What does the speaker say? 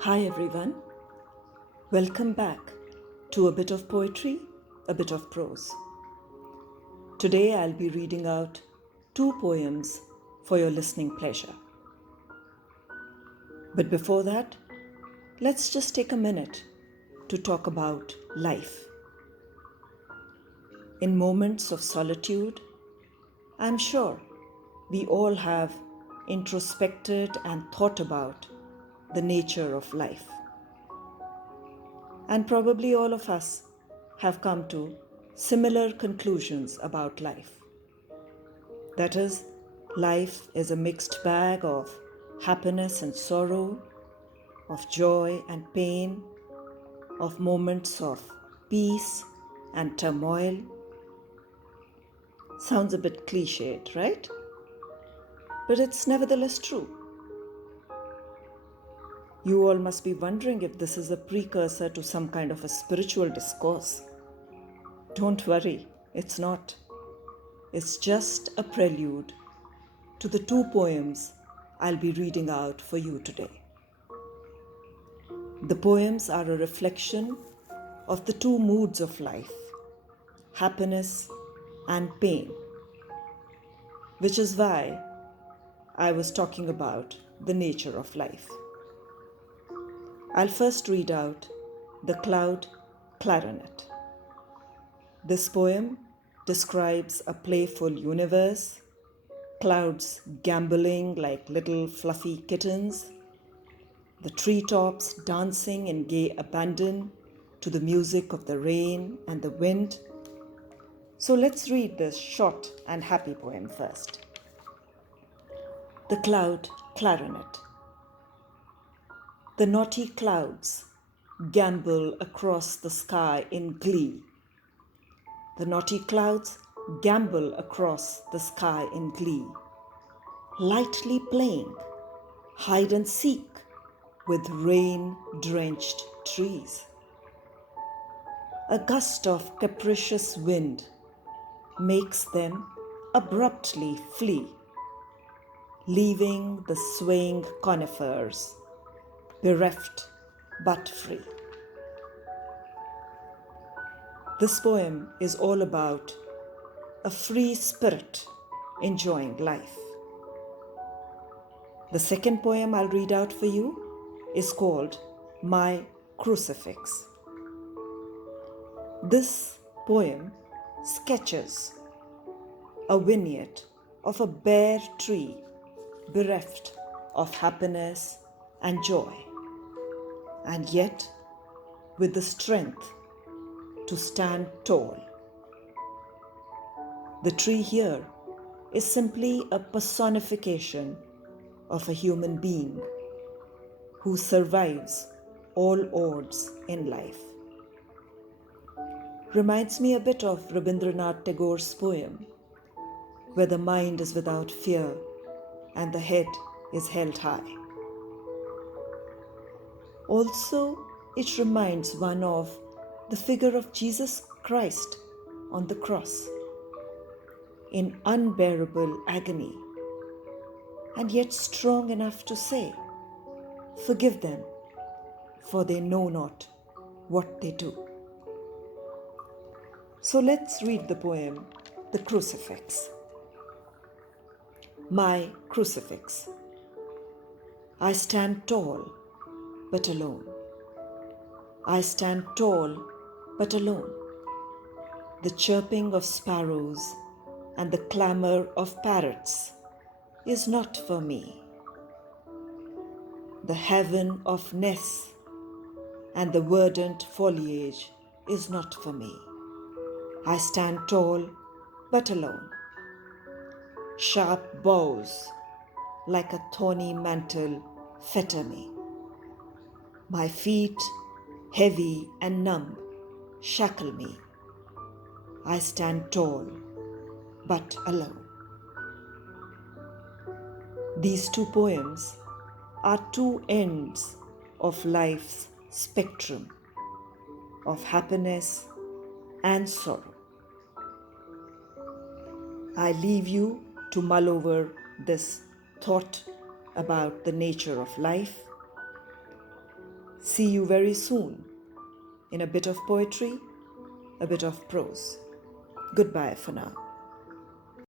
Hi everyone, welcome back to a bit of poetry, a bit of prose. Today I'll be reading out two poems for your listening pleasure. But before that, let's just take a minute to talk about life. In moments of solitude, I'm sure we all have introspected and thought about the nature of life. And probably all of us have come to similar conclusions about life. That is, life is a mixed bag of happiness and sorrow, of joy and pain, of moments of peace and turmoil. Sounds a bit cliched, right? But it's nevertheless true. You all must be wondering if this is a precursor to some kind of a spiritual discourse. Don't worry, it's not. It's just a prelude to the two poems I'll be reading out for you today. The poems are a reflection of the two moods of life, happiness and pain, which is why I was talking about the nature of life. I'll first read out the Cloud Clarinet. This poem describes a playful universe, clouds gamboling like little fluffy kittens, the treetops dancing in gay abandon to the music of the rain and the wind. So let's read this short and happy poem first. The Cloud Clarinet. The naughty clouds gambol across the sky in glee. The naughty clouds gambol across the sky in glee, lightly playing hide and seek with rain-drenched trees. A gust of capricious wind makes them abruptly flee, leaving the swaying conifers bereft but free. This poem is all about a free spirit enjoying life. The second poem I'll read out for you is called My Crucifix. This poem sketches a vignette of a bare tree bereft of happiness and joy, and yet with the strength to stand tall. The tree here is simply a personification of a human being who survives all odds in life. Reminds me a bit of Rabindranath Tagore's poem, where the mind is without fear and the head is held high. Also, it reminds one of the figure of Jesus Christ on the cross, in unbearable agony, and yet strong enough to say, "Forgive them, for they know not what they do." So let's read the poem, The Crucifix. My crucifix. I stand tall, but alone. I stand tall, but alone. The chirping of sparrows and the clamor of parrots is not for me. The heaven of nests and the verdant foliage is not for me. I stand tall, but alone. Sharp boughs, like a thorny mantle, fetter me. My feet, heavy and numb, shackle me. I stand tall, but alone. These two poems are two ends of life's spectrum of happiness and sorrow. I leave you to mull over this thought about the nature of life. See you very soon in a bit of poetry, a bit of prose. Goodbye for now.